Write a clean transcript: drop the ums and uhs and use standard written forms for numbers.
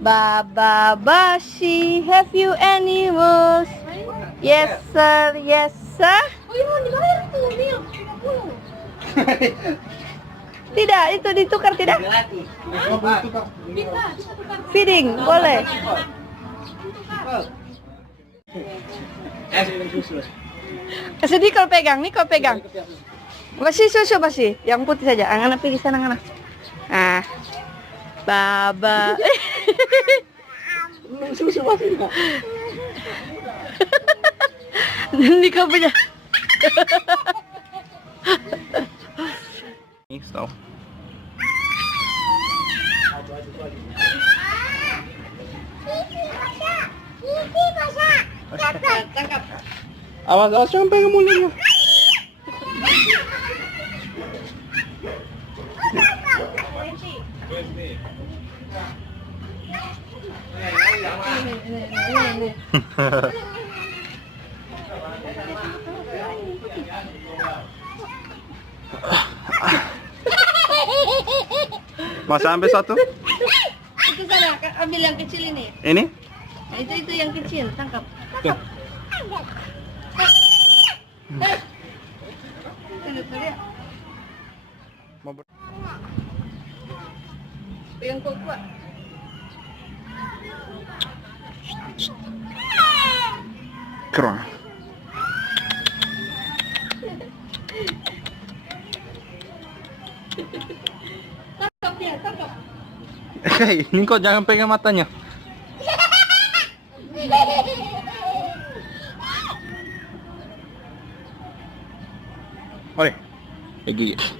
Baba Bashi, have you any rules? Yes sir, yes sir. Oh iya, dibayar tuh, Mil. 50. Tidak, itu ditukar tidak? Bisa tukar. Feeding, boleh. Kasih Nicole pegang, Nicole pegang. Masih susu masih, yang putih saja. Anak pergi sana, anak. Ah, Baba. Susu masih enggak? Nicole punya. Stop. Tangkap. Awas, awas sampai ke mulutnya. Mas sampai satu? Itu sana, ambil yang kecil ini. Ini? Nah, itu yang kecil, tangkap. Tuh. Tuh, lihat. Mau ber- Yang kuat. Kerang. Tangkap dia, tangkap. Ini kok jangan pegang matanya. Oleh. Gigi.